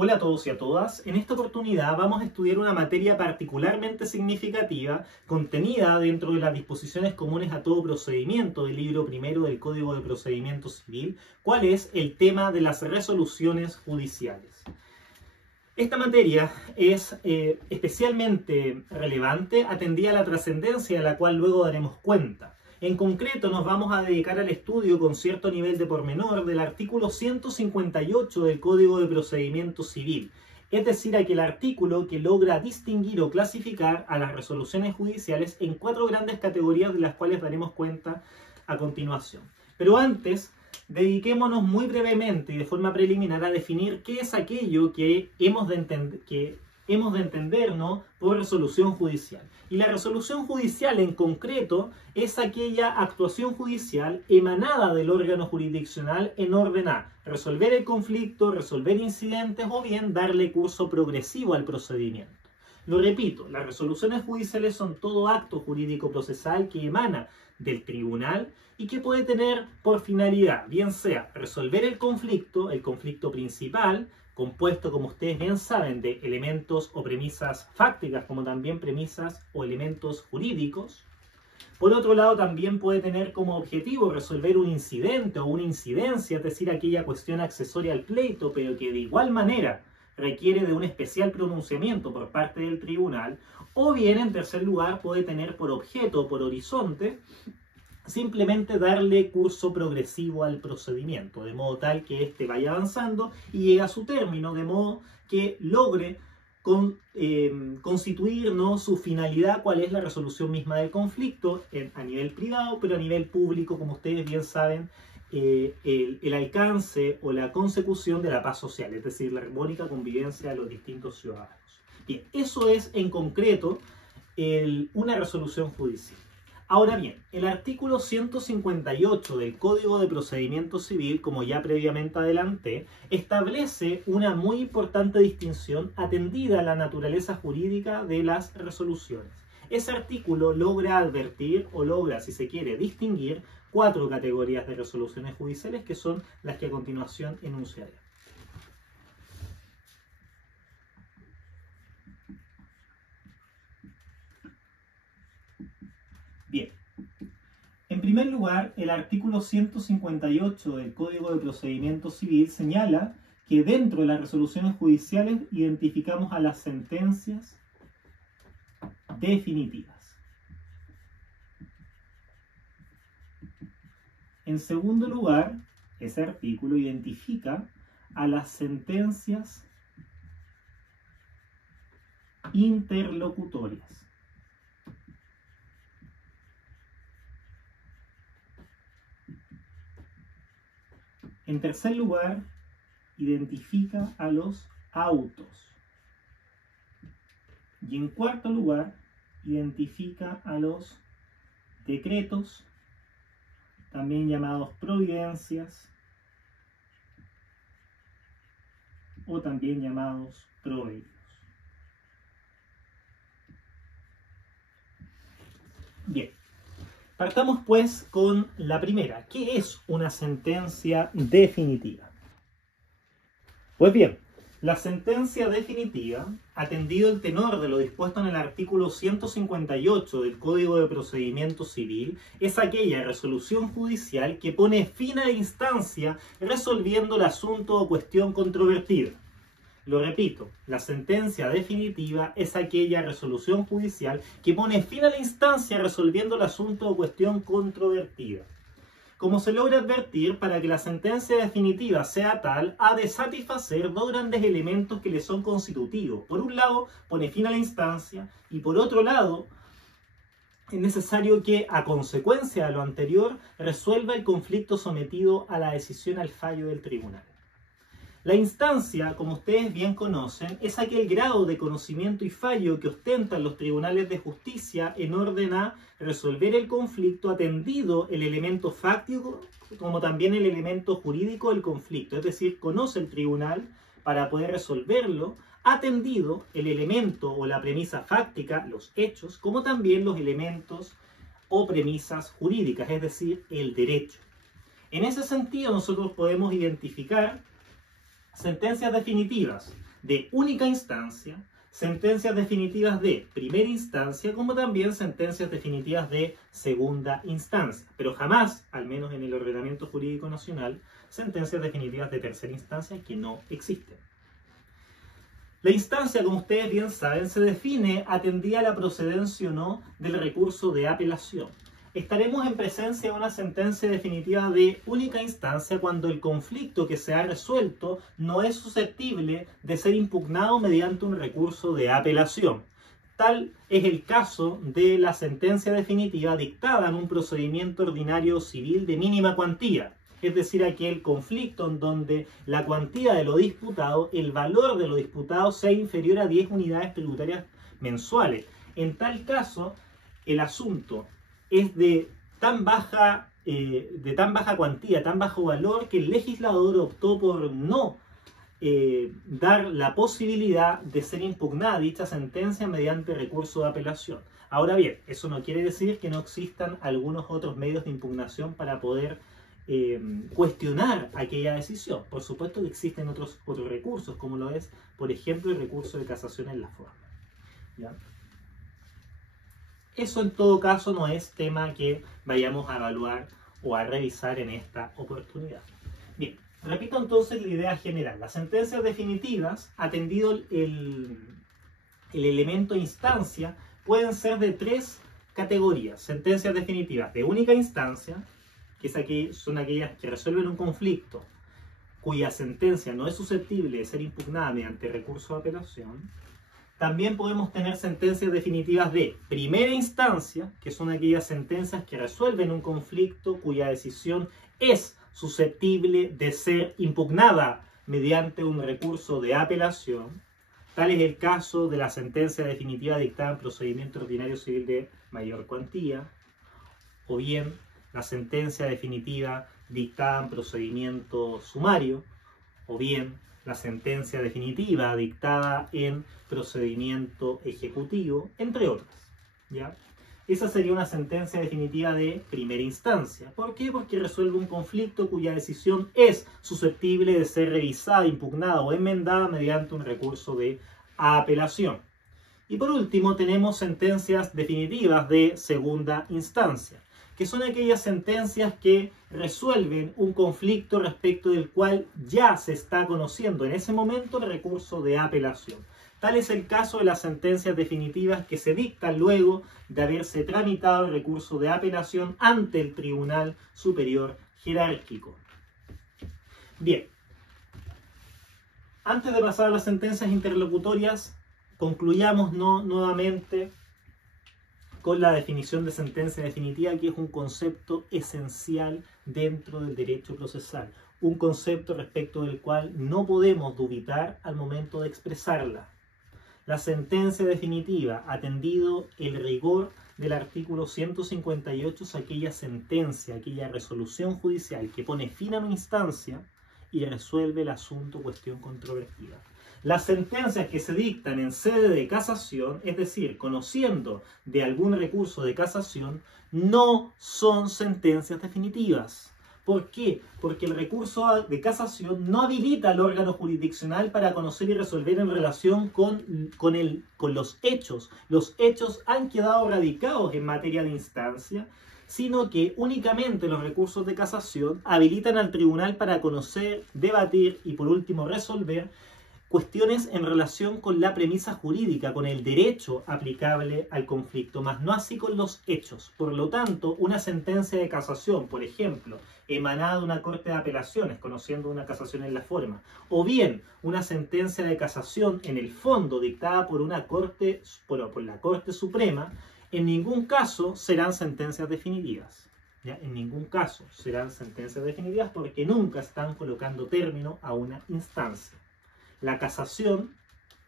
Hola a todos y a todas. En esta oportunidad vamos a estudiar una materia particularmente significativa contenida dentro de las disposiciones comunes a todo procedimiento del libro primero del Código de Procedimiento Civil, cuál es el tema de las resoluciones judiciales. Esta materia es especialmente relevante atendida a la trascendencia de la cual luego daremos cuenta. En concreto nos vamos a dedicar al estudio con cierto nivel de pormenor del artículo 158 del Código de Procedimiento Civil, es decir, aquel artículo que logra distinguir o clasificar a las resoluciones judiciales en 4 grandes categorías de las cuales daremos cuenta a continuación. Pero antes, dediquémonos muy brevemente y de forma preliminar a definir qué es aquello que hemos de entender, ¿no?, por resolución judicial. Y la resolución judicial en concreto es aquella actuación judicial emanada del órgano jurisdiccional en orden a resolver el conflicto, resolver incidentes o bien darle curso progresivo al procedimiento. Lo repito, las resoluciones judiciales son todo acto jurídico procesal que emana del tribunal y que puede tener por finalidad, bien sea resolver el conflicto principal, compuesto, como ustedes bien saben, de elementos o premisas fácticas, como también premisas o elementos jurídicos. Por otro lado, también puede tener como objetivo resolver un incidente o una incidencia, es decir, aquella cuestión accesoria al pleito, pero que de igual manera requiere de un especial pronunciamiento por parte del tribunal. O bien, en tercer lugar, puede tener por objeto o por horizonte simplemente darle curso progresivo al procedimiento, de modo tal que éste vaya avanzando y llegue a su término, de modo que logre constituir, ¿no?, su finalidad, cuál es la resolución misma del conflicto a nivel privado, pero a nivel público, como ustedes bien saben, el alcance o la consecución de la paz social, es decir, la armónica convivencia de los distintos ciudadanos. Bien, eso es en concreto una resolución judicial. Ahora bien, el artículo 158 del Código de Procedimiento Civil, como ya previamente adelanté, establece una muy importante distinción atendida a la naturaleza jurídica de las resoluciones. Ese artículo logra advertir o logra, si se quiere, distinguir 4 categorías de resoluciones judiciales que son las que a continuación enunciaré. Bien, en primer lugar, el artículo 158 del Código de Procedimiento Civil señala que dentro de las resoluciones judiciales identificamos a las sentencias definitivas. En segundo lugar, ese artículo identifica a las sentencias interlocutorias. En tercer lugar, identifica a los autos. Y en cuarto lugar, identifica a los decretos, también llamados providencias, o también llamados proeditos. Bien. Partamos pues con la primera. ¿Qué es una sentencia definitiva? Pues bien, la sentencia definitiva, atendido el tenor de lo dispuesto en el artículo 158 del Código de Procedimiento Civil, es aquella resolución judicial que pone fin a la instancia resolviendo el asunto o cuestión controvertida. Lo repito, la sentencia definitiva es aquella resolución judicial que pone fin a la instancia resolviendo el asunto o cuestión controvertida. Como se logra advertir, para que la sentencia definitiva sea tal, ha de satisfacer 2 grandes elementos que le son constitutivos. Por un lado, pone fin a la instancia y por otro lado, es necesario que, a consecuencia de lo anterior, resuelva el conflicto sometido a la decisión al fallo del tribunal. La instancia, como ustedes bien conocen, es aquel grado de conocimiento y fallo que ostentan los tribunales de justicia en orden a resolver el conflicto atendido el elemento fáctico como también el elemento jurídico del conflicto. Es decir, conoce el tribunal para poder resolverlo atendido el elemento o la premisa fáctica, los hechos, como también los elementos o premisas jurídicas, es decir, el derecho. En ese sentido, nosotros podemos identificar sentencias definitivas de única instancia, sentencias definitivas de primera instancia, como también sentencias definitivas de segunda instancia. Pero jamás, al menos en el ordenamiento jurídico nacional, sentencias definitivas de tercera instancia, que no existen. La instancia, como ustedes bien saben, se define atendida a la procedencia o no del recurso de apelación. Estaremos en presencia de una sentencia definitiva de única instancia cuando el conflicto que se ha resuelto no es susceptible de ser impugnado mediante un recurso de apelación. Tal es el caso de la sentencia definitiva dictada en un procedimiento ordinario civil de mínima cuantía, es decir, aquel conflicto en donde la cuantía de lo disputado, el valor de lo disputado, sea inferior a 10 unidades tributarias mensuales. En tal caso, el asunto es de tan baja cuantía, tan bajo valor, que el legislador optó por no dar la posibilidad de ser impugnada dicha sentencia mediante recurso de apelación. Ahora bien, eso no quiere decir que no existan algunos otros medios de impugnación para poder cuestionar aquella decisión. Por supuesto que existen otros recursos, como lo es, por ejemplo, el recurso de casación en la forma. ¿Ya? Eso en todo caso no es tema que vayamos a evaluar o a revisar en esta oportunidad. Bien, repito entonces la idea general. Las sentencias definitivas, atendido el elemento instancia, pueden ser de tres categorías. Sentencias definitivas de única instancia, que son aquellas que resuelven un conflicto cuya sentencia no es susceptible de ser impugnada mediante recurso de apelación. También podemos tener sentencias definitivas de primera instancia, que son aquellas sentencias que resuelven un conflicto cuya decisión es susceptible de ser impugnada mediante un recurso de apelación. Tal es el caso de la sentencia definitiva dictada en procedimiento ordinario civil de mayor cuantía, o bien la sentencia definitiva dictada en procedimiento sumario, o bien la sentencia definitiva dictada en procedimiento ejecutivo, entre otras. ¿Ya? Esa sería una sentencia definitiva de primera instancia. ¿Por qué? Porque resuelve un conflicto cuya decisión es susceptible de ser revisada, impugnada o enmendada mediante un recurso de apelación. Y por último tenemos sentencias definitivas de segunda instancia, que son aquellas sentencias que resuelven un conflicto respecto del cual ya se está conociendo en ese momento el recurso de apelación. Tal es el caso de las sentencias definitivas que se dictan luego de haberse tramitado el recurso de apelación ante el Tribunal Superior Jerárquico. Bien, antes de pasar a las sentencias interlocutorias, concluyamos nuevamente con la definición de sentencia definitiva, que es un concepto esencial dentro del derecho procesal, un concepto respecto del cual no podemos dubitar al momento de expresarla. La sentencia definitiva, atendido el rigor del artículo 158, es aquella sentencia, aquella resolución judicial que pone fin a una instancia y resuelve el asunto, cuestión controvertida. Las sentencias que se dictan en sede de casación, es decir, conociendo de algún recurso de casación, no son sentencias definitivas. ¿Por qué? Porque el recurso de casación no habilita al órgano jurisdiccional para conocer y resolver en relación con los hechos. Los hechos han quedado radicados en materia de instancia, sino que únicamente los recursos de casación habilitan al tribunal para conocer, debatir y por último resolver cuestiones en relación con la premisa jurídica, con el derecho aplicable al conflicto, más no así con los hechos. Por lo tanto, una sentencia de casación, por ejemplo, emanada de una corte de apelaciones, conociendo una casación en la forma, o bien una sentencia de casación en el fondo dictada por una corte, por la Corte Suprema, en ningún caso serán sentencias definitivas. ¿Ya? En ningún caso serán sentencias definitivas porque nunca están colocando término a una instancia. La casación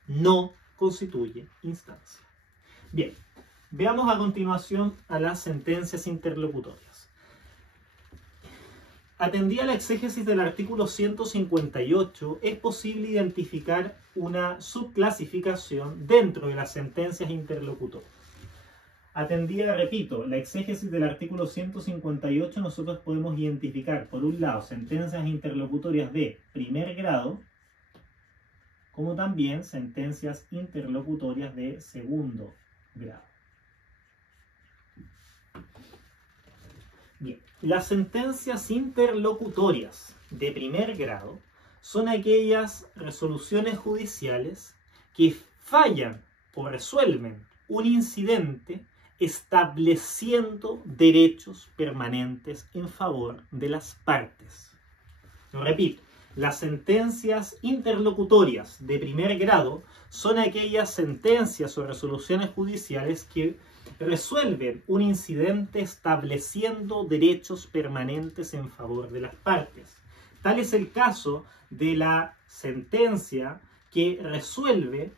no constituye instancia. Bien, veamos a continuación a las sentencias interlocutorias. Atendida la exégesis del artículo 158, es posible identificar una subclasificación dentro de las sentencias interlocutorias. Atendida, repito, la exégesis del artículo 158, nosotros podemos identificar, por un lado, sentencias interlocutorias de primer grado, como también sentencias interlocutorias de segundo grado. Bien, las sentencias interlocutorias de primer grado son aquellas resoluciones judiciales que fallan o resuelven un incidente estableciendo derechos permanentes en favor de las partes. Lo repito, las sentencias interlocutorias de primer grado son aquellas sentencias o resoluciones judiciales que resuelven un incidente estableciendo derechos permanentes en favor de las partes. Tal es el caso de la sentencia que resuelve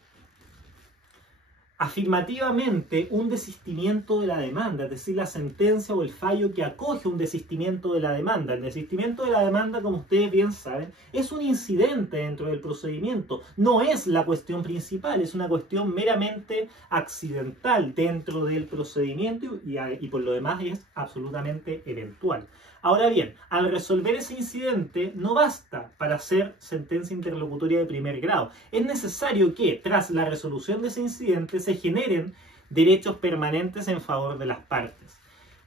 afirmativamente un desistimiento de la demanda, es decir, la sentencia o el fallo que acoge un desistimiento de la demanda. El desistimiento de la demanda, como ustedes bien saben, es un incidente dentro del procedimiento, no es la cuestión principal, es una cuestión meramente accidental dentro del procedimiento y por lo demás es absolutamente eventual. Ahora bien, al resolver ese incidente no basta para hacer sentencia interlocutoria de primer grado. Es necesario que, tras la resolución de ese incidente, se generen derechos permanentes en favor de las partes.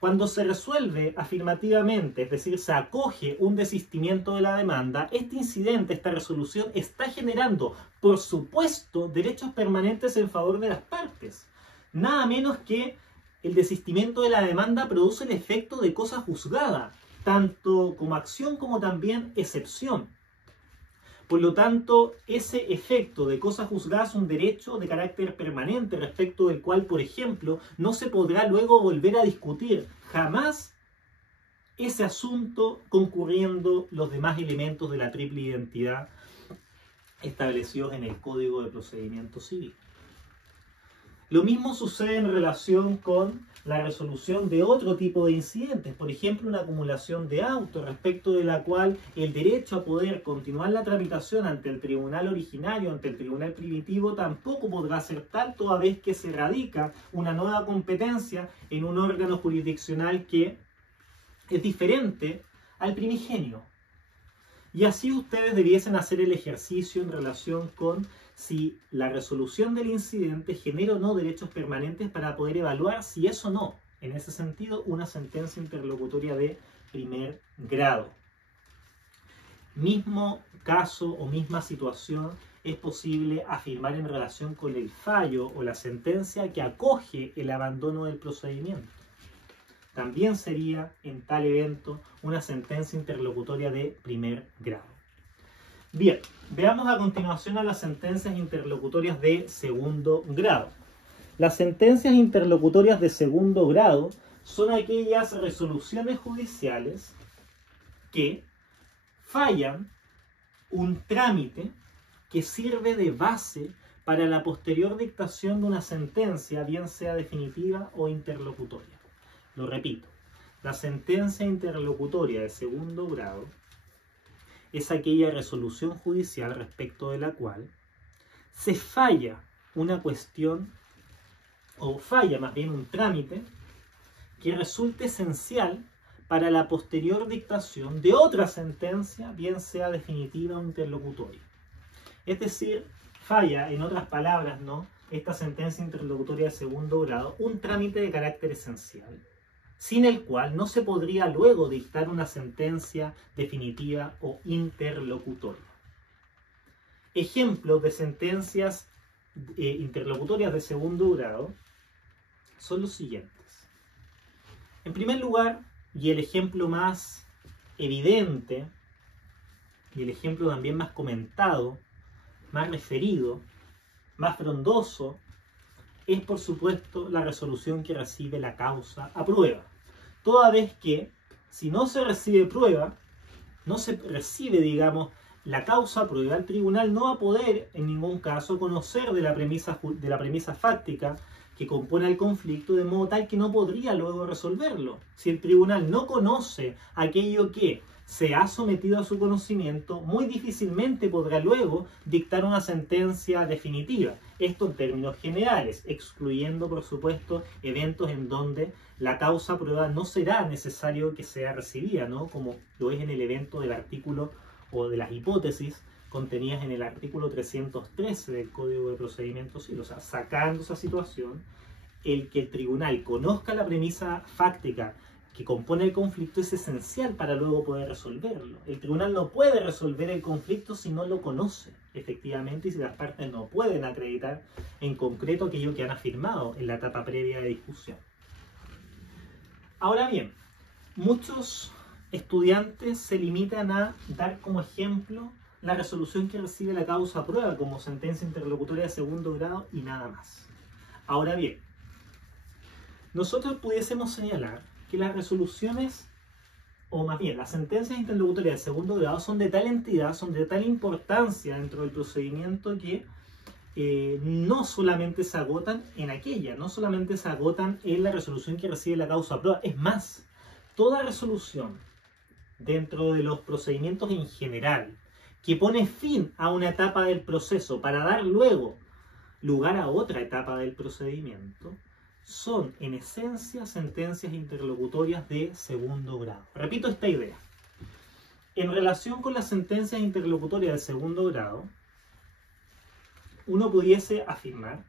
Cuando se resuelve afirmativamente, es decir, se acoge un desistimiento de la demanda, este incidente, esta resolución, está generando, por supuesto, derechos permanentes en favor de las partes. Nada menos que el desistimiento de la demanda produce el efecto de cosa juzgada, tanto como acción como también excepción. Por lo tanto, ese efecto de cosa juzgada es un derecho de carácter permanente respecto del cual, por ejemplo, no se podrá luego volver a discutir jamás ese asunto concurriendo los demás elementos de la triple identidad establecidos en el Código de Procedimiento Civil. Lo mismo sucede en relación con la resolución de otro tipo de incidentes, por ejemplo, una acumulación de autos respecto de la cual el derecho a poder continuar la tramitación ante el tribunal originario, ante el tribunal primitivo, tampoco podrá ser tal toda vez que se radica una nueva competencia en un órgano jurisdiccional que es diferente al primigenio. Y así ustedes debiesen hacer el ejercicio en relación con si la resolución del incidente genera o no derechos permanentes para poder evaluar si es o no, en ese sentido, una sentencia interlocutoria de primer grado. Mismo caso o misma situación es posible afirmar en relación con el fallo o la sentencia que acoge el abandono del procedimiento. También sería en tal evento una sentencia interlocutoria de primer grado. Bien, veamos a continuación a las sentencias interlocutorias de segundo grado. Las sentencias interlocutorias de segundo grado son aquellas resoluciones judiciales que fallan un trámite que sirve de base para la posterior dictación de una sentencia, bien sea definitiva o interlocutoria. Lo repito, la sentencia interlocutoria de segundo grado es aquella resolución judicial respecto de la cual se falla una cuestión, o falla más bien un trámite, que resulte esencial para la posterior dictación de otra sentencia, bien sea definitiva o interlocutoria. Es decir, falla, en otras palabras, ¿no?, esta sentencia interlocutoria de segundo grado, un trámite de carácter esencial, sin el cual no se podría luego dictar una sentencia definitiva o interlocutoria. Ejemplos de sentencias interlocutorias de segundo grado son los siguientes. En primer lugar, y el ejemplo más evidente, y el ejemplo también más comentado, más referido, más frondoso, es por supuesto la resolución que recibe la causa a prueba. Toda vez que si no se recibe prueba, no se recibe, digamos, la causa a prueba, el tribunal no va a poder en ningún caso conocer de la premisa fáctica que compone el conflicto, de modo tal que no podría luego resolverlo. Si el tribunal no conoce aquello que se ha sometido a su conocimiento, muy difícilmente podrá luego dictar una sentencia definitiva. Esto en términos generales, excluyendo por supuesto eventos en donde la causa prueba no será necesario que sea recibida, ¿no?, como lo es en el evento del artículo o de las hipótesis contenidas en el artículo 313 del Código de Procedimiento Civil. O sea, sacando esa situación, el que el tribunal conozca la premisa fáctica que compone el conflicto es esencial para luego poder resolverlo. El tribunal no puede resolver el conflicto si no lo conoce efectivamente y si las partes no pueden acreditar en concreto aquello que han afirmado en la etapa previa de discusión. Ahora bien, muchos estudiantes se limitan a dar como ejemplo la resolución que recibe la causa prueba como sentencia interlocutoria de segundo grado y nada más. Ahora bien, nosotros pudiésemos señalar que las resoluciones, o más bien las sentencias interlocutorias de segundo grado son de tal entidad, son de tal importancia dentro del procedimiento que no solamente se agotan en aquella, no solamente se agotan en la resolución que recibe la causa prueba. Es más, toda resolución dentro de los procedimientos en general que pone fin a una etapa del proceso para dar luego lugar a otra etapa del procedimiento son en esencia sentencias interlocutorias de segundo grado. Repito esta idea. En relación con las sentencias interlocutorias de segundo grado, uno pudiese afirmar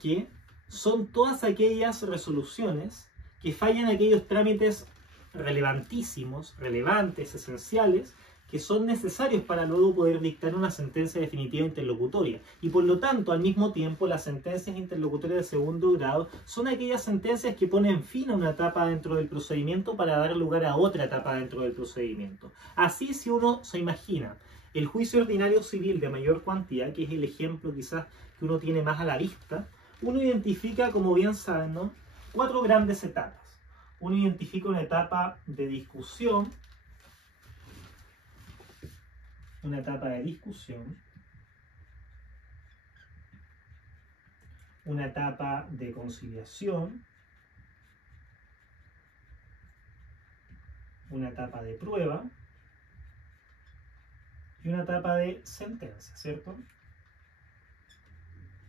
que son todas aquellas resoluciones que fallan aquellos trámites relevantísimos, relevantes, esenciales, que son necesarios para luego poder dictar una sentencia definitiva interlocutoria. Y por lo tanto, al mismo tiempo, las sentencias interlocutorias de segundo grado son aquellas sentencias que ponen fin a una etapa dentro del procedimiento para dar lugar a otra etapa dentro del procedimiento. Así, si uno se imagina el juicio ordinario civil de mayor cuantía, que es el ejemplo quizás que uno tiene más a la vista, uno identifica, como bien saben, ¿no?, 4 grandes etapas. Uno identifica una etapa de discusión, una etapa de discusión, una etapa de conciliación, una etapa de prueba y una etapa de sentencia, ¿cierto?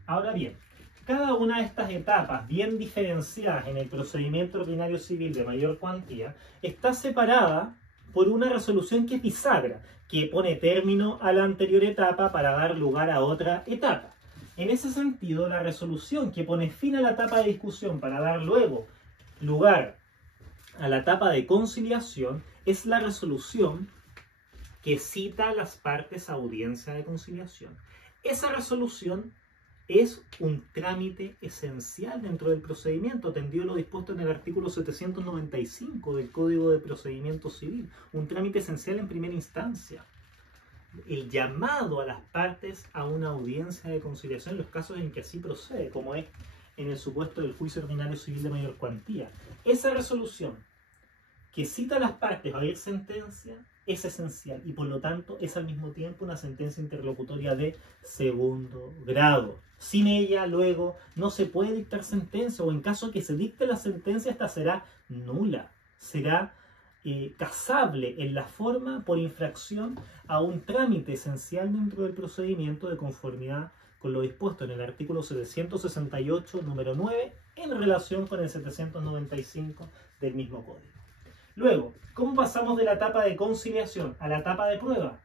Ahora bien, cada una de estas etapas, bien diferenciadas en el procedimiento ordinario civil de mayor cuantía, está separada por una resolución que es bisagra, que pone término a la anterior etapa para dar lugar a otra etapa. En ese sentido, la resolución que pone fin a la etapa de discusión para dar luego lugar a la etapa de conciliación es la resolución que cita a las partes a audiencia de conciliación. Esa resolución es un trámite esencial dentro del procedimiento, atendido lo dispuesto en el artículo 795 del Código de Procedimiento Civil, un trámite esencial en primera instancia. El llamado a las partes a una audiencia de conciliación en los casos en que así procede, como es en el supuesto del juicio ordinario civil de mayor cuantía. Esa resolución que cita a las partes a oír sentencia es esencial y por lo tanto es al mismo tiempo una sentencia interlocutoria de segundo grado. Sin ella luego no se puede dictar sentencia, o en caso que se dicte la sentencia, esta será nula, será casable en la forma por infracción a un trámite esencial dentro del procedimiento de conformidad con lo dispuesto en el artículo 768, número 9, en relación con el 795 del mismo código. Luego, ¿cómo pasamos de la etapa de conciliación a la etapa de prueba?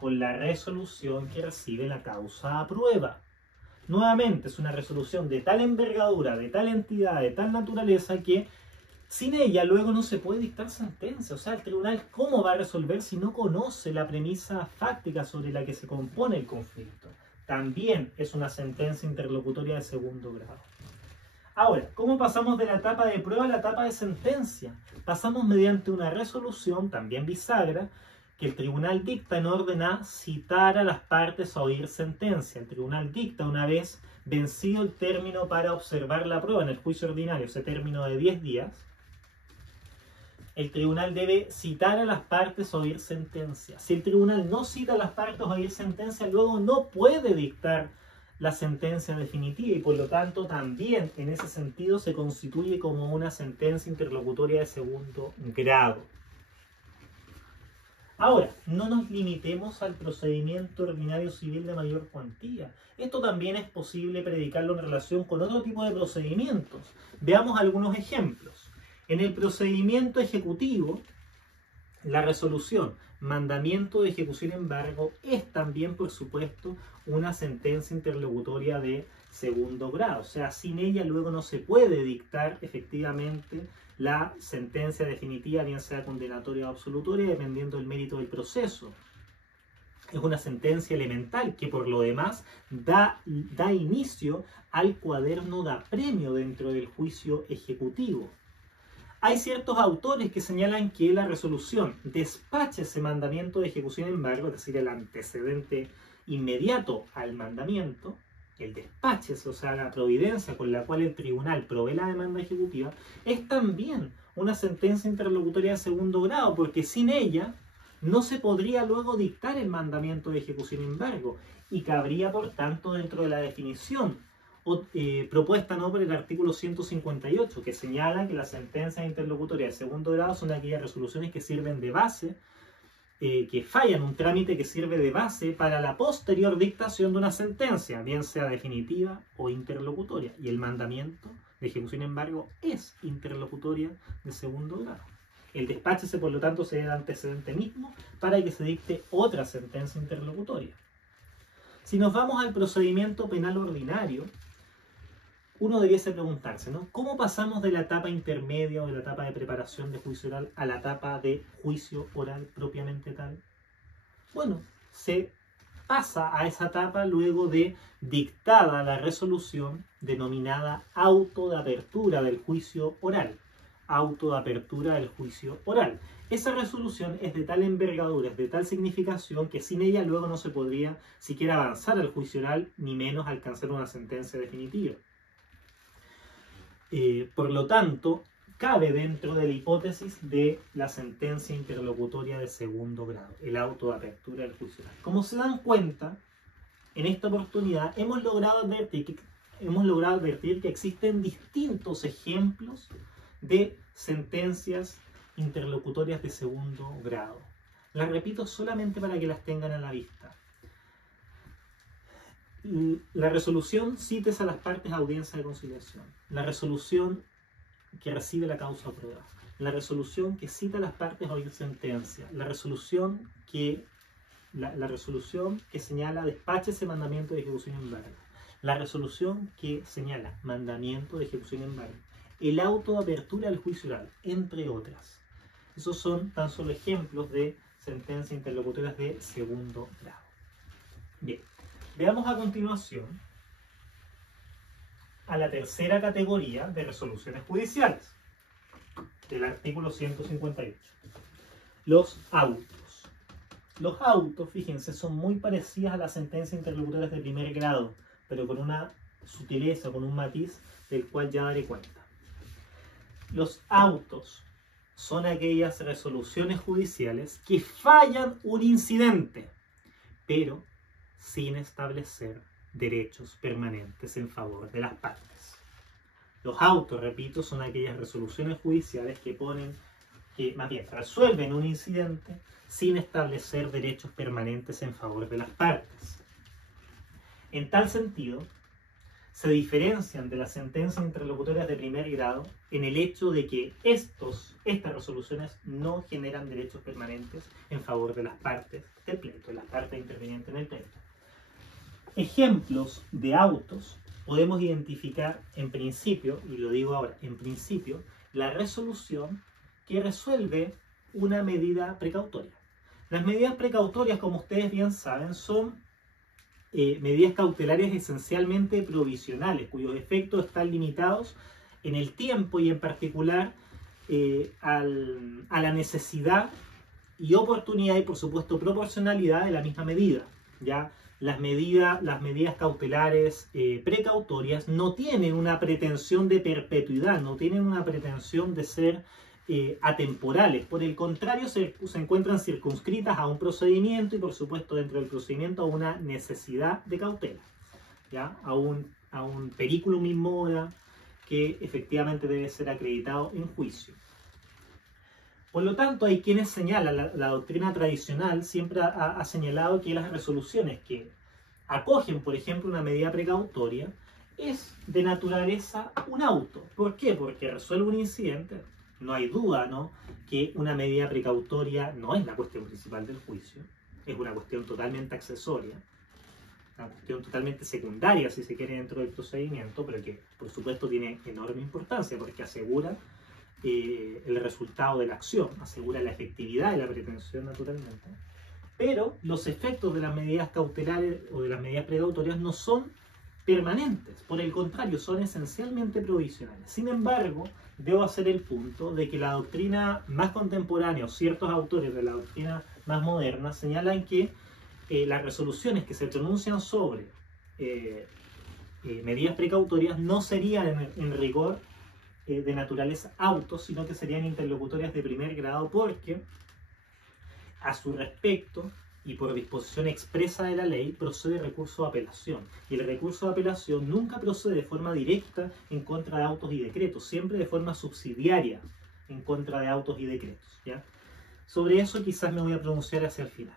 Con la resolución que recibe la causa a prueba. Nuevamente, es una resolución de tal envergadura, de tal entidad, de tal naturaleza que sin ella luego no se puede dictar sentencia. O sea, el tribunal, ¿cómo va a resolver si no conoce la premisa fáctica sobre la que se compone el conflicto? También es una sentencia interlocutoria de segundo grado. Ahora, ¿cómo pasamos de la etapa de prueba a la etapa de sentencia? Pasamos mediante una resolución, también bisagra, que el tribunal dicta en orden a citar a las partes a oír sentencia. El tribunal dicta una vez vencido el término para observar la prueba en el juicio ordinario, ese término de 10 días. El tribunal debe citar a las partes a oír sentencia. Si el tribunal no cita a las partes a oír sentencia, luego no puede dictar la sentencia definitiva y por lo tanto también en ese sentido se constituye como una sentencia interlocutoria de segundo grado. Ahora, no nos limitemos al procedimiento ordinario civil de mayor cuantía. Esto también es posible predicarlo en relación con otro tipo de procedimientos. Veamos algunos ejemplos. En el procedimiento ejecutivo, La resolución, mandamiento de ejecución embargo, es también, por supuesto, una sentencia interlocutoria de segundo grado. O sea, sin ella luego no se puede dictar efectivamente la sentencia definitiva, bien sea condenatoria o absolutoria, dependiendo del mérito del proceso. Es una sentencia elemental que por lo demás da inicio al cuaderno de apremio dentro del juicio ejecutivo. Hay ciertos autores que señalan que la resolución despacha ese mandamiento de ejecución embargo, es decir, el antecedente inmediato al mandamiento, el despache, o sea, la providencia con la cual el tribunal provee la demanda ejecutiva, es también una sentencia interlocutoria de segundo grado, porque sin ella no se podría luego dictar el mandamiento de ejecución embargo y cabría, por tanto, dentro de la definición propuesta no por el artículo 158, que señala que las sentencias interlocutorias de segundo grado son aquellas resoluciones que sirven de base, que fallan un trámite que sirve de base para la posterior dictación de una sentencia, bien sea definitiva o interlocutoria. Y el mandamiento de ejecución embargo es interlocutoria de segundo grado. El despáchese, por lo tanto, sería el antecedente mismo para que se dicte otra sentencia interlocutoria. Si nos vamos al procedimiento penal ordinario, uno debiese preguntarse, ¿no? ¿Cómo pasamos de la etapa intermedia o de la etapa de preparación de juicio oral a la etapa de juicio oral propiamente tal? Bueno, se pasa a esa etapa luego de dictada la resolución denominada auto de apertura del juicio oral. Auto de apertura del juicio oral. Esa resolución es de tal envergadura, es de tal significación que sin ella luego no se podría siquiera avanzar al juicio oral, ni menos alcanzar una sentencia definitiva. Por lo tanto, cabe dentro de la hipótesis de la sentencia interlocutoria de segundo grado, el auto de apertura del juicio oral. Como se dan cuenta, en esta oportunidad hemos logrado advertir que existen distintos ejemplos de sentencias interlocutorias de segundo grado. Las repito solamente para que las tengan a la vista. La resolución cites a las partes a audiencia de conciliación. La resolución que recibe la causa a prueba. La resolución que cita a las partes a oír sentencia. La resolución que señala despache ese mandamiento de ejecución embargo. La resolución que señala mandamiento de ejecución embargo. El auto de apertura del juicio oral, entre otras. Esos son tan solo ejemplos de sentencias interlocutorias de segundo grado. Bien. Veamos a continuación a la tercera categoría de resoluciones judiciales del artículo 158. Los autos. Los autos, fíjense, son muy parecidas a las sentencias interlocutorias de primer grado, pero con una sutileza, con un matiz del cual ya daré cuenta. Los autos son aquellas resoluciones judiciales que fallan un incidente, pero sin establecer derechos permanentes en favor de las partes. Los autos, repito, son aquellas resoluciones judiciales que más bien resuelven un incidente sin establecer derechos permanentes en favor de las partes. En tal sentido, se diferencian de las sentencias interlocutorias de primer grado en el hecho de que estas resoluciones no generan derechos permanentes en favor de las partes del pleito, de las partes intervinientes en el pleito. Ejemplos de autos podemos identificar en principio, y lo digo ahora, en principio, la resolución que resuelve una medida precautoria. Las medidas precautorias, como ustedes bien saben, son medidas cautelares esencialmente provisionales, cuyos efectos están limitados en el tiempo y en particular a la necesidad y oportunidad y por supuesto proporcionalidad de la misma medida. ¿Ya? Las medidas cautelares precautorias no tienen una pretensión de perpetuidad, no tienen una pretensión de ser atemporales. Por el contrario, se encuentran circunscritas a un procedimiento y por supuesto dentro del procedimiento a una necesidad de cautela, ¿ya? A un periculum in mora que efectivamente debe ser acreditado en juicio. Por lo tanto, hay quienes señalan, la doctrina tradicional siempre ha señalado que las resoluciones que acogen, por ejemplo, una medida precautoria, es de naturaleza un auto. ¿Por qué? Porque resuelve un incidente, No hay duda, ¿no?, que una medida precautoria no es la cuestión principal del juicio, es una cuestión totalmente accesoria, una cuestión totalmente secundaria, si se quiere, dentro del procedimiento, pero que, por supuesto, tiene enorme importancia porque asegura el resultado de la acción, asegura la efectividad de la pretensión, naturalmente. Pero los efectos de las medidas cautelares o de las medidas precautorias no son permanentes, por el contrario, son esencialmente provisionales. Sin embargo, debo hacer el punto de que la doctrina más contemporánea, o ciertos autores de la doctrina más moderna, señalan que las resoluciones que se pronuncian sobre medidas precautorias no serían en rigor de naturaleza auto, sino que serían interlocutorias de primer grado, porque a su respecto y por disposición expresa de la ley procede recurso de apelación, y el recurso de apelación nunca procede de forma directa en contra de autos y decretos, siempre de forma subsidiaria en contra de autos y decretos, ¿ya? Sobre eso quizás me voy a pronunciar hacia el final.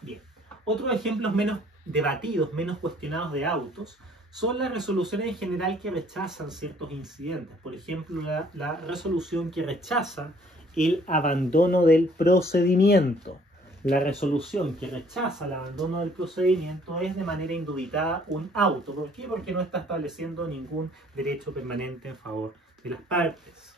Bien, otros ejemplos menos debatidos, menos cuestionados de autos son las resoluciones en general que rechazan ciertos incidentes. Por ejemplo, la resolución que rechaza el abandono del procedimiento. La resolución que rechaza el abandono del procedimiento es de manera indubitada un auto. ¿Por qué? Porque no está estableciendo ningún derecho permanente en favor de las partes.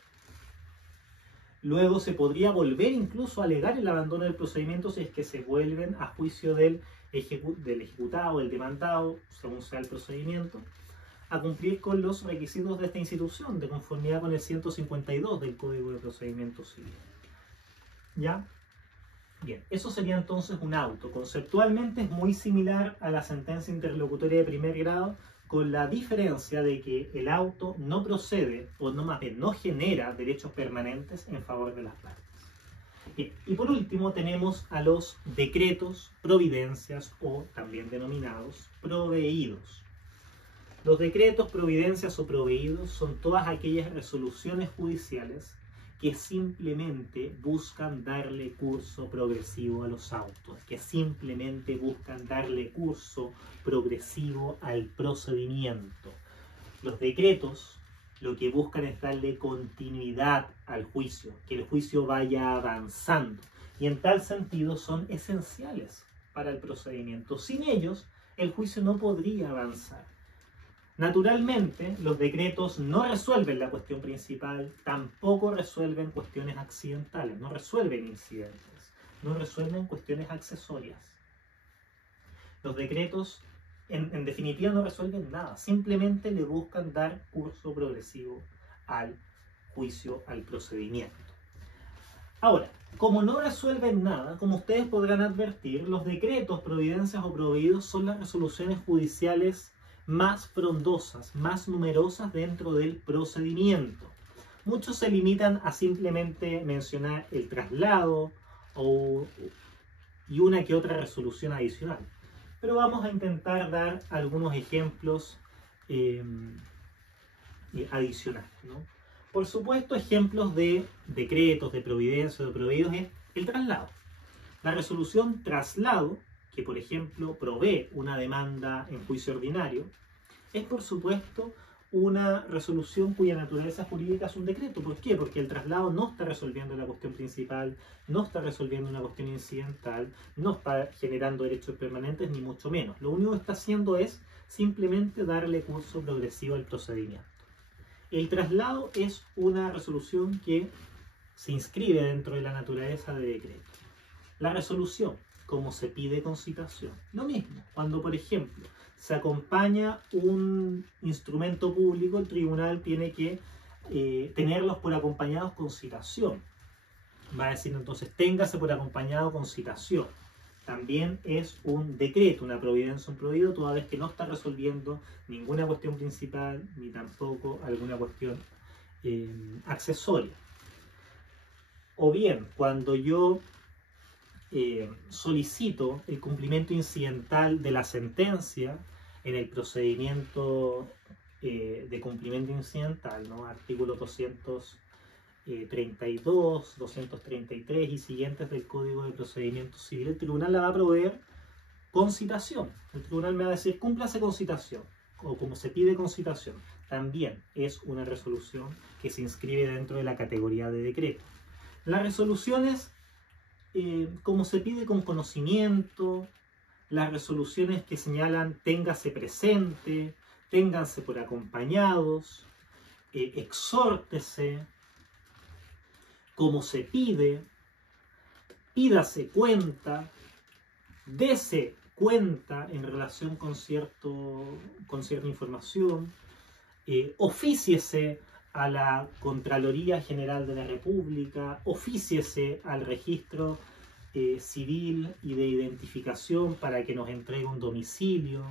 Luego se podría volver incluso a alegar el abandono del procedimiento si es que se vuelven a juicio del ejecutado, del demandado, según sea el procedimiento, a cumplir con los requisitos de esta institución, de conformidad con el 152 del Código de Procedimiento Civil. ¿Ya? Bien, eso sería entonces un auto. Conceptualmente es muy similar a la sentencia interlocutoria de primer grado, con la diferencia de que el auto no procede, o no, más bien, no genera derechos permanentes en favor de las partes. Bien, y por último tenemos a los decretos, providencias o también denominados proveídos. Los decretos, providencias o proveídos son todas aquellas resoluciones judiciales que simplemente buscan darle curso progresivo a los autos, que simplemente buscan darle curso progresivo al procedimiento. Los decretos lo que buscan es darle continuidad al juicio, que el juicio vaya avanzando, y en tal sentido son esenciales para el procedimiento. Sin ellos, el juicio no podría avanzar. Naturalmente, los decretos no resuelven la cuestión principal, tampoco resuelven cuestiones accidentales, no resuelven incidentes, no resuelven cuestiones accesorias. Los decretos, en definitiva, no resuelven nada, simplemente le buscan dar curso progresivo al juicio, al procedimiento. Ahora, como no resuelven nada, como ustedes podrán advertir, los decretos, providencias o proveídos son las resoluciones judiciales más frondosas, más numerosas dentro del procedimiento. Muchos se limitan a simplemente mencionar el traslado y una que otra resolución adicional. Pero vamos a intentar dar algunos ejemplos adicionales, ¿no? Por supuesto, ejemplos de decretos, de providencias, de proveídos es el traslado. La resolución traslado, que por ejemplo provee una demanda en juicio ordinario, es por supuesto una resolución cuya naturaleza jurídica es un decreto. ¿Por qué? Porque el traslado no está resolviendo la cuestión principal, no está resolviendo una cuestión incidental, no está generando derechos permanentes, ni mucho menos. Lo único que está haciendo es simplemente darle curso progresivo al procedimiento. El traslado es una resolución que se inscribe dentro de la naturaleza de decreto. La resolución, como se pide con citación, lo mismo. Cuando, por ejemplo, se acompaña un instrumento público, el tribunal tiene que tenerlos por acompañados con citación. Va a decir entonces, téngase por acompañado con citación. También es un decreto, una providencia, un proveído, toda vez que no está resolviendo ninguna cuestión principal, ni tampoco alguna cuestión accesoria. O bien, cuando yo solicito el cumplimiento incidental de la sentencia en el procedimiento de cumplimiento incidental, ¿no? Artículo 232, 233 y siguientes del Código de Procedimiento Civil, el tribunal la va a proveer con citación. El tribunal me va a decir, cúmplase con citación. o como se pide con citación, también es una resolución que se inscribe dentro de la categoría de decreto. Las resoluciones, como se pide con conocimiento, las resoluciones que señalan téngase presente, ténganse por acompañados, exhórtese, como se pide, pídase cuenta, dese cuenta en relación con cierta información, ofíciese a la Contraloría General de la República, ofíciese al registro civil y de identificación para que nos entregue un domicilio,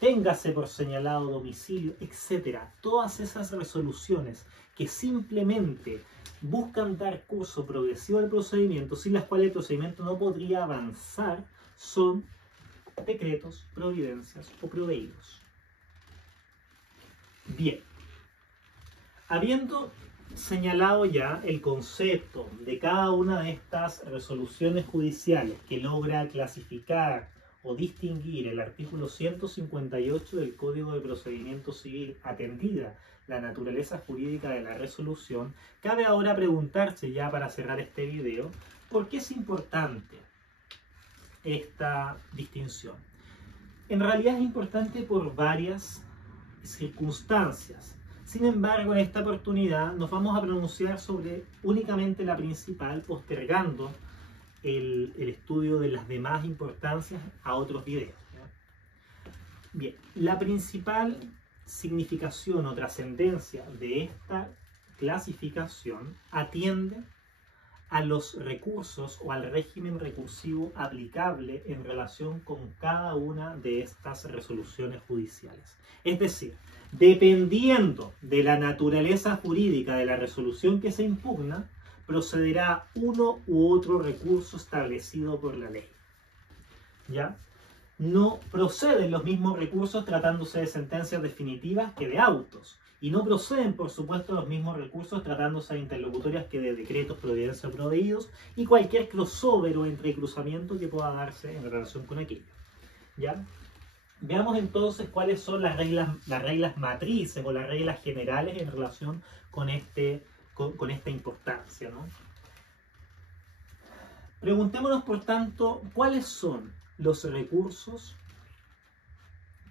téngase por señalado domicilio, etc. Todas esas resoluciones que simplemente buscan dar curso progresivo al procedimiento, sin las cuales el procedimiento no podría avanzar, son decretos, providencias o proveídos. Bien, habiendo señalado ya el concepto de cada una de estas resoluciones judiciales que logra clasificar o distinguir el artículo 158 del Código de Procedimiento Civil, atendida la naturaleza jurídica de la resolución, cabe ahora preguntarse, ya para cerrar este video, ¿por qué es importante esta distinción? En realidad es importante por varias circunstancias. Sin embargo, en esta oportunidad nos vamos a pronunciar sobre únicamente la principal, postergando el estudio de las demás importancias a otros videos. Bien, la principal significación o trascendencia de esta clasificación atiende a los recursos o al régimen recursivo aplicable en relación con cada una de estas resoluciones judiciales. Es decir, dependiendo de la naturaleza jurídica de la resolución que se impugna, procederá uno u otro recurso establecido por la ley. ¿Ya? No proceden los mismos recursos tratándose de sentencias definitivas que de autos. Y no proceden, por supuesto, los mismos recursos tratándose de interlocutorias que de decretos, providencias o proveídos y cualquier crossover o entrecruzamiento que pueda darse en relación con aquello. ¿Ya? Veamos entonces cuáles son las reglas matrices o las reglas generales en relación con esta importancia, ¿no? Preguntémonos, por tanto, ¿cuáles son los recursos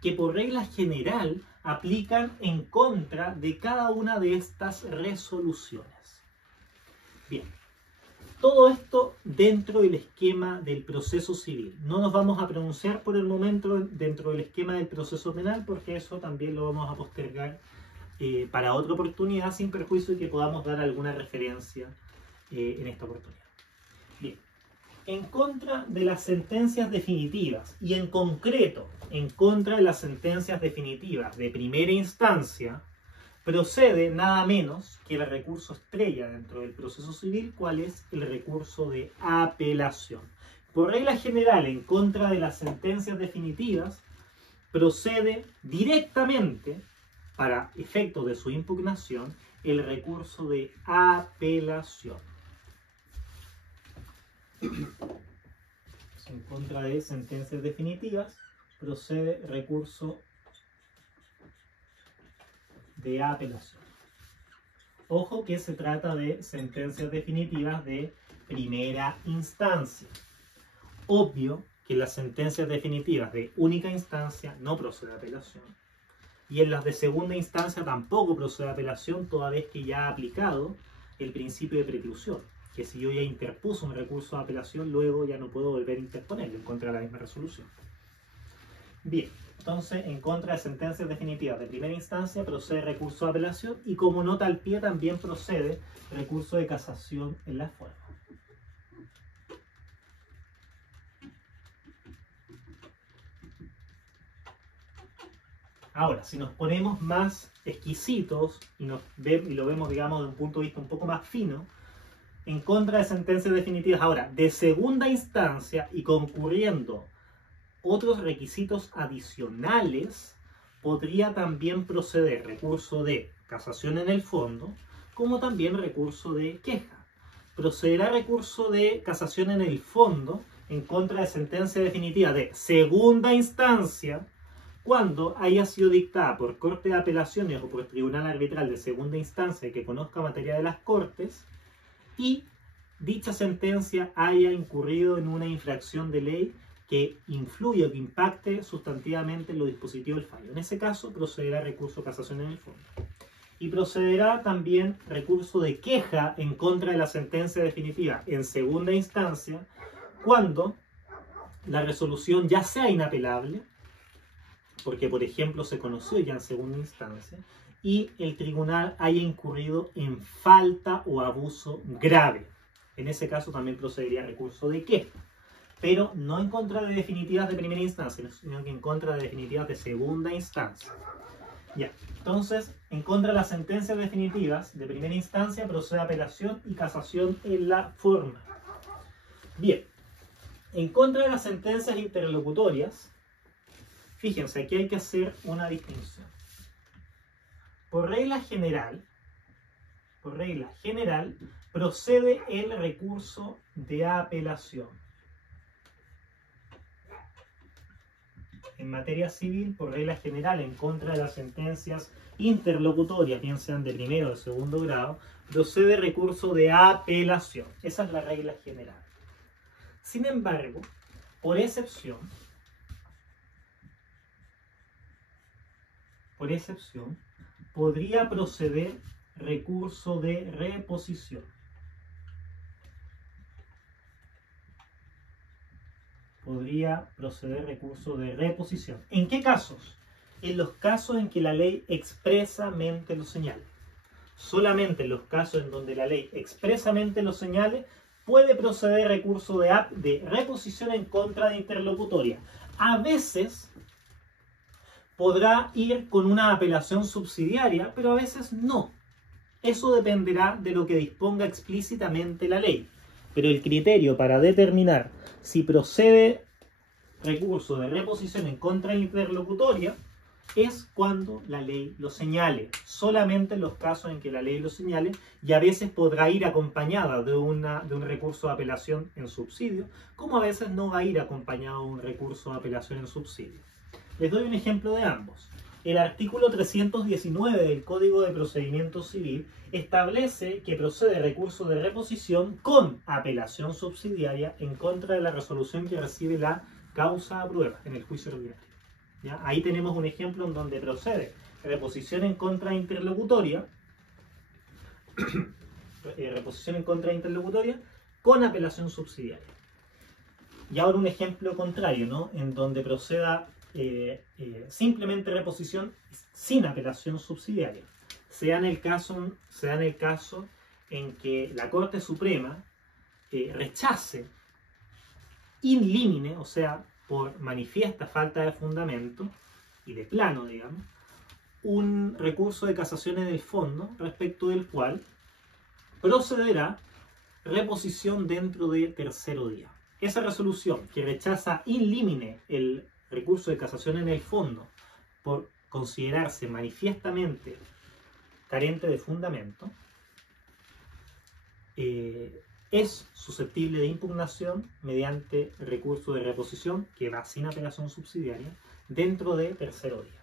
que por regla general aplican en contra de cada una de estas resoluciones? Bien, todo esto dentro del esquema del proceso civil. No nos vamos a pronunciar por el momento dentro del esquema del proceso penal, porque eso también lo vamos a postergar para otra oportunidad, sin perjuicio de que podamos dar alguna referencia en esta oportunidad. Bien, en contra de las sentencias definitivas, y en concreto en contra de las sentencias definitivas de primera instancia, procede nada menos que el recurso estrella dentro del proceso civil, cuál es el recurso de apelación. Por regla general, en contra de las sentencias definitivas, procede directamente, para efectos de su impugnación, el recurso de apelación. En contra de sentencias definitivas, procede recurso de apelación. Ojo que se trata de sentencias definitivas de primera instancia. Obvio que las sentencias definitivas de única instancia no procede apelación. Y en las de segunda instancia tampoco procede apelación, toda vez que ya ha aplicado el principio de preclusión. Que si yo ya interpuso un recurso de apelación, luego ya no puedo volver a interponerlo en contra de la misma resolución. Bien, entonces en contra de sentencias definitivas de primera instancia procede recurso de apelación y como nota al pie también procede recurso de casación en la forma. Ahora, si nos ponemos más exquisitos y lo vemos, digamos, de un punto de vista un poco más fino, en contra de sentencias definitivas, ahora, de segunda instancia y concurriendo otros requisitos adicionales, podría también proceder recurso de casación en el fondo, como también recurso de queja. Procederá recurso de casación en el fondo en contra de sentencia definitiva de segunda instancia, cuando haya sido dictada por Corte de Apelaciones o por Tribunal Arbitral de segunda instancia que conozca materia de las Cortes y dicha sentencia haya incurrido en una infracción de ley que influya o que impacte sustantivamente en lo dispositivo del fallo. En ese caso procederá recurso de casación en el fondo. Y procederá también recurso de queja en contra de la sentencia definitiva en segunda instancia cuando la resolución ya sea inapelable, porque por ejemplo se conoció ya en segunda instancia, y el tribunal haya incurrido en falta o abuso grave. En ese caso también procedería recurso de queja, pero no en contra de definitivas de primera instancia, sino que en contra de definitivas de segunda instancia. Ya, entonces, en contra de las sentencias definitivas de primera instancia procede apelación y casación en la forma. Bien, en contra de las sentencias interlocutorias, fíjense, aquí hay que hacer una distinción. Por regla general, procede el recurso de apelación. En materia civil, por regla general, en contra de las sentencias interlocutorias, bien sean de primero o de segundo grado, procede recurso de apelación. Esa es la regla general. Sin embargo, por excepción, podría proceder recurso de reposición. ¿En qué casos? En los casos en que la ley expresamente lo señale. Solamente en los casos en donde la ley expresamente lo señale, puede proceder recurso de reposición en contra de interlocutoria. A veces podrá ir con una apelación subsidiaria, pero a veces no. Eso dependerá de lo que disponga explícitamente la ley. Pero el criterio para determinar si procede recurso de reposición en contra de interlocutoria es cuando la ley lo señale. Solamente en los casos en que la ley lo señale, y a veces podrá ir acompañada de un recurso de apelación en subsidio, como a veces no va a ir acompañado de un recurso de apelación en subsidio. Les doy un ejemplo de ambos. El artículo 319 del Código de Procedimiento Civil establece que procede recurso de reposición con apelación subsidiaria en contra de la resolución que recibe la causa a prueba en el juicio ordinario. ¿Ya? Ahí tenemos un ejemplo en donde procede reposición en contra de interlocutoria, con apelación subsidiaria. Y ahora un ejemplo contrario, ¿no? En donde proceda simplemente reposición sin apelación subsidiaria. Se da en el caso en que la Corte Suprema rechace in limine, o sea, por manifiesta falta de fundamento y de plano, digamos, un recurso de casación en el fondo respecto del cual procederá reposición dentro de tercero día. Esa resolución que rechaza in limine el recurso de casación en el fondo por considerarse manifiestamente carente de fundamento, es susceptible de impugnación mediante recurso de reposición que va sin apelación subsidiaria dentro de tercero día.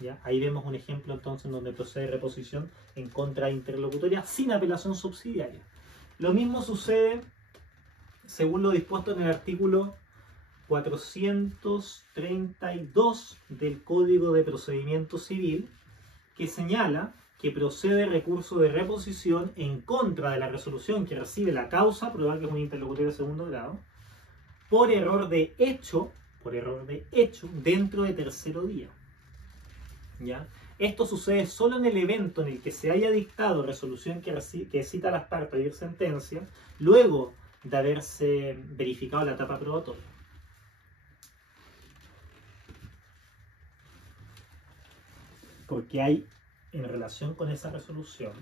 ¿Ya? Ahí vemos un ejemplo entonces en donde procede reposición en contra de interlocutoria sin apelación subsidiaria. Lo mismo sucede según lo dispuesto en el artículo 432 del Código de Procedimiento Civil, que señala que procede recurso de reposición en contra de la resolución que recibe la causa a prueba, que es un interlocutorio de segundo grado, por error de hecho dentro de tercero día. ¿Ya? Esto sucede solo en el evento en el que se haya dictado resolución que cita a las partes a pedir sentencia, luego de haberse verificado la etapa probatoria. Porque hay, en relación con esa resolución,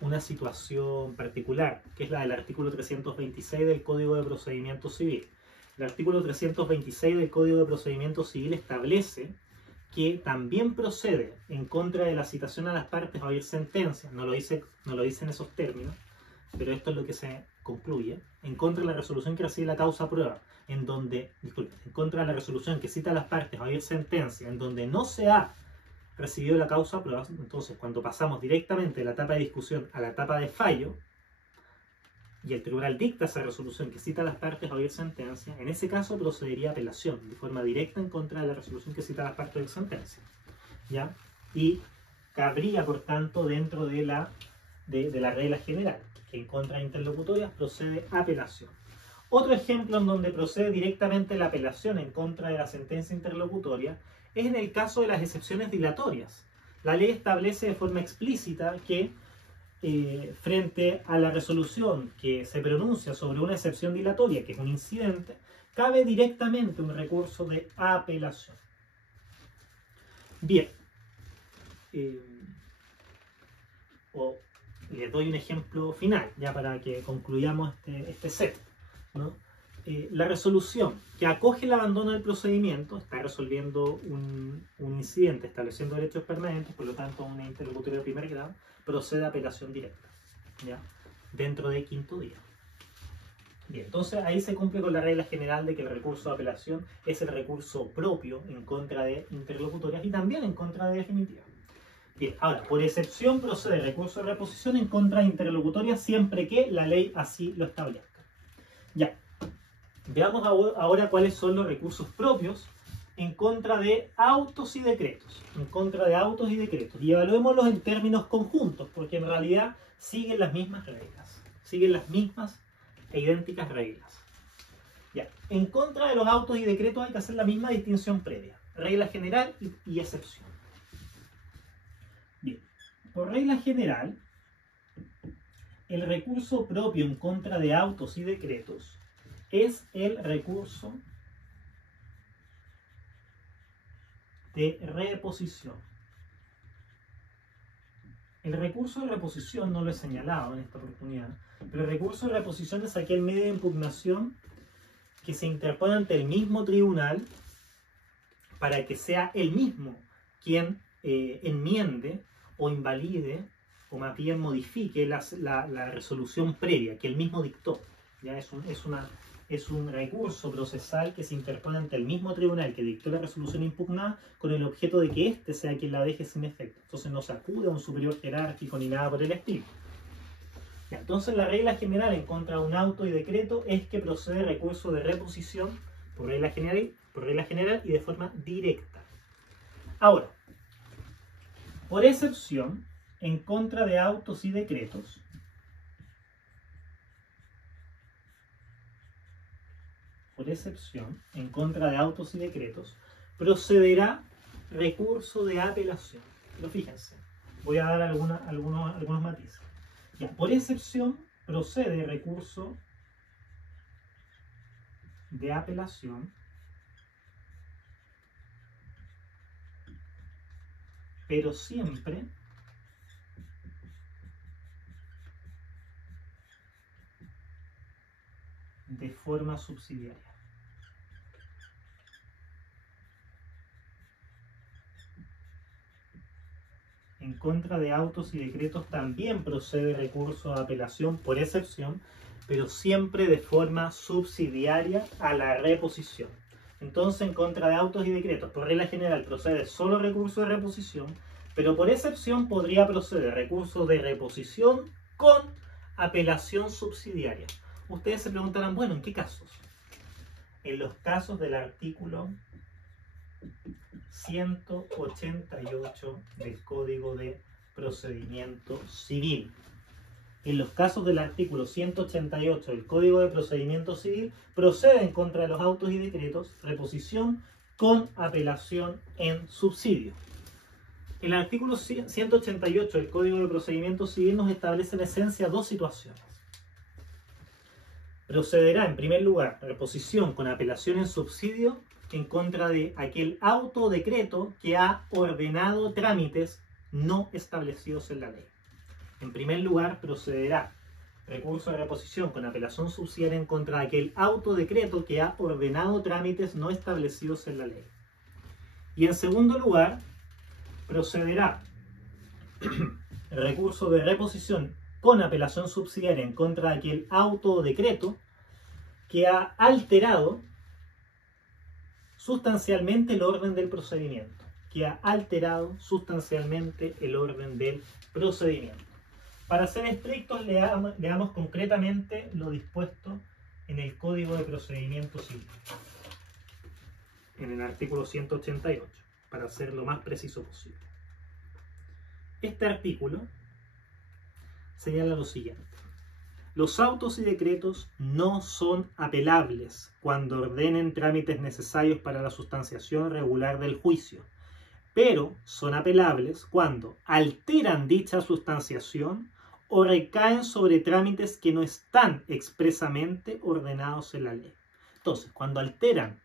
una situación particular, que es la del artículo 326 del Código de Procedimiento Civil. El artículo 326 del Código de Procedimiento Civil establece que también procede en contra de la citación a las partes a oír sentencia. No lo dice en esos términos, pero esto es lo que se concluye, en contra de la resolución que recibe la causa prueba, en contra de la resolución que cita a las partes a oír sentencia, en donde no se ha recibido la causa prueba. Entonces, cuando pasamos directamente de la etapa de discusión a la etapa de fallo, y el tribunal dicta esa resolución que cita a las partes a oír sentencia, en ese caso procedería a apelación de forma directa en contra de la resolución que cita a las partes a oír sentencia, ¿ya? Y cabría, por tanto, dentro de la regla general, que en contra de interlocutorias procede apelación. Otro ejemplo en donde procede directamente la apelación en contra de la sentencia interlocutoria es en el caso de las excepciones dilatorias. La ley establece de forma explícita que frente a la resolución que se pronuncia sobre una excepción dilatoria, que es un incidente, cabe directamente un recurso de apelación. Bien. Les doy un ejemplo final, ya para que concluyamos este set, ¿no? La resolución que acoge el abandono del procedimiento está resolviendo un incidente, estableciendo derechos permanentes, por lo tanto una interlocutoria de primer grado, procede a apelación directa, ¿ya? Dentro de quinto día. Bien, entonces ahí se cumple con la regla general de que el recurso de apelación es el recurso propio en contra de interlocutorias y también en contra de definitivas. Bien, ahora, por excepción procede recurso de reposición en contra de interlocutorias siempre que la ley así lo establezca. Ya, veamos ahora cuáles son los recursos propios en contra de autos y decretos. En contra de autos y decretos. Y evaluémoslos en términos conjuntos, porque en realidad siguen las mismas reglas. Siguen las mismas e idénticas reglas. Ya, en contra de los autos y decretos hay que hacer la misma distinción previa. Regla general y excepción. Bien, por regla general, el recurso propio en contra de autos y decretos es el recurso de reposición. El recurso de reposición no lo he señalado en esta oportunidad, pero el recurso de reposición es aquel medio de impugnación que se interpone ante el mismo tribunal para que sea el mismo quien enmiende o invalide o más bien modifique la resolución previa que él mismo dictó. ¿Ya? Es un recurso procesal que se interpone ante el mismo tribunal que dictó la resolución impugnada con el objeto de que éste sea quien la deje sin efecto. Entonces no se acude a un superior jerárquico ni nada por el estilo. ¿Ya? Entonces la regla general en contra de un auto y decreto es que procede recurso de reposición por regla general y de forma directa. Ahora, por excepción, en contra de autos y decretos, procederá recurso de apelación. Pero fíjense, voy a dar algunos matices. Ya, por excepción, procede recurso de apelación, pero siempre de forma subsidiaria. En contra de autos y decretos también procede recurso de apelación por excepción, pero siempre de forma subsidiaria a la reposición. Entonces, en contra de autos y decretos, por regla general procede solo recurso de reposición, pero por excepción podría proceder recurso de reposición con apelación subsidiaria. Ustedes se preguntarán, bueno, ¿en qué casos? En los casos del artículo 188 del Código de Procedimiento Civil. En los casos del artículo 188 del Código de Procedimiento Civil, procede en contra de los autos y decretos reposición con apelación en subsidio. El artículo 188 del Código de Procedimiento Civil nos establece en esencia dos situaciones. Procederá, en primer lugar, reposición con apelación en subsidio en contra de aquel auto o decreto que ha ordenado trámites no establecidos en la ley. En primer lugar, procederá recurso de reposición con apelación subsidiaria en contra de aquel auto o decreto que ha ordenado trámites no establecidos en la ley. Y en segundo lugar, procederá recurso de reposición con apelación subsidiaria en contra de aquel auto o decreto que ha alterado sustancialmente el orden del procedimiento. Para ser estrictos, leamos concretamente lo dispuesto en el Código de Procedimiento Civil, en el artículo 188, para ser lo más preciso posible. Este artículo señala lo siguiente: los autos y decretos no son apelables cuando ordenen trámites necesarios para la sustanciación regular del juicio, pero son apelables cuando alteran dicha sustanciación o recaen sobre trámites que no están expresamente ordenados en la ley. Entonces, cuando alteran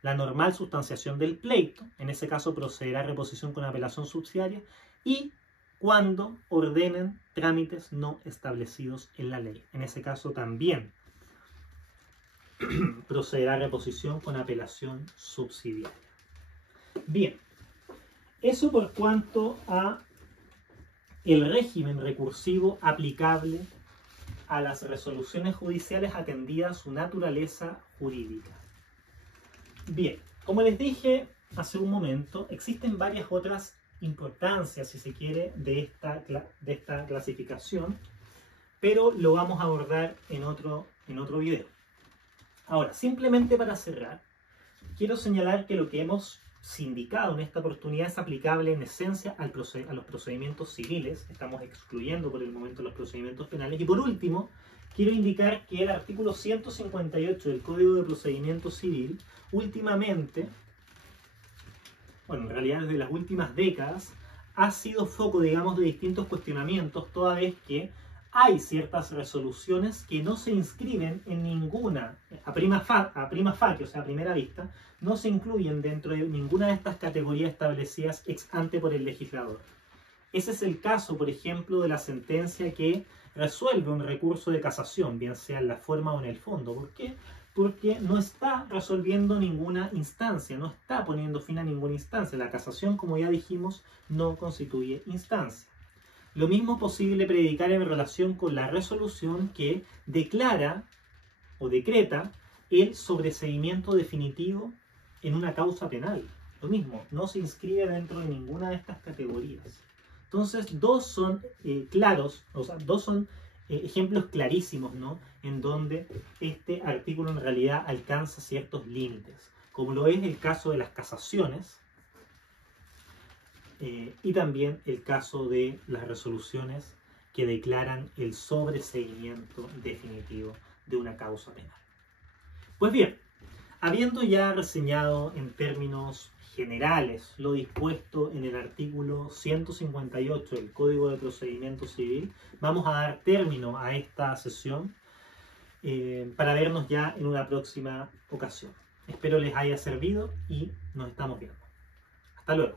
la normal sustanciación del pleito, en ese caso procederá a reposición con apelación subsidiaria, y cuando ordenen trámites no establecidos en la ley. En ese caso también procederá a reposición con apelación subsidiaria. Bien, eso por cuanto a el régimen recursivo aplicable a las resoluciones judiciales atendida a su naturaleza jurídica. Bien, como les dije hace un momento, existen varias otras importancias, si se quiere, de esta clasificación, pero lo vamos a abordar en otro video. Ahora, simplemente para cerrar, quiero señalar que lo que hemos sindicado en esta oportunidad es aplicable en esencia a los procedimientos civiles. Estamos excluyendo por el momento los procedimientos penales. Y por último, quiero indicar que el artículo 158 del Código de Procedimiento Civil, últimamente, bueno, en realidad desde las últimas décadas, ha sido foco, digamos, de distintos cuestionamientos, toda vez que hay ciertas resoluciones que no se inscriben en ninguna, a prima facie, o sea, a primera vista, no se incluyen dentro de ninguna de estas categorías establecidas ex ante por el legislador. Ese es el caso, por ejemplo, de la sentencia que resuelve un recurso de casación, bien sea en la forma o en el fondo. ¿Por qué? Porque no está resolviendo ninguna instancia, no está poniendo fin a ninguna instancia. La casación, como ya dijimos, no constituye instancia. Lo mismo posible predicar en relación con la resolución que declara o decreta el sobreseimiento definitivo en una causa penal. Lo mismo, no se inscribe dentro de ninguna de estas categorías. Entonces, dos son claros, o sea, dos son ejemplos clarísimos, ¿no?, en donde este artículo en realidad alcanza ciertos límites, como lo es el caso de las casaciones, y también el caso de las resoluciones que declaran el sobreseimiento definitivo de una causa penal. Pues bien, habiendo ya reseñado en términos generales lo dispuesto en el artículo 158 del Código de Procedimiento Civil, vamos a dar término a esta sesión para vernos ya en una próxima ocasión. Espero les haya servido y nos estamos viendo. Hasta luego.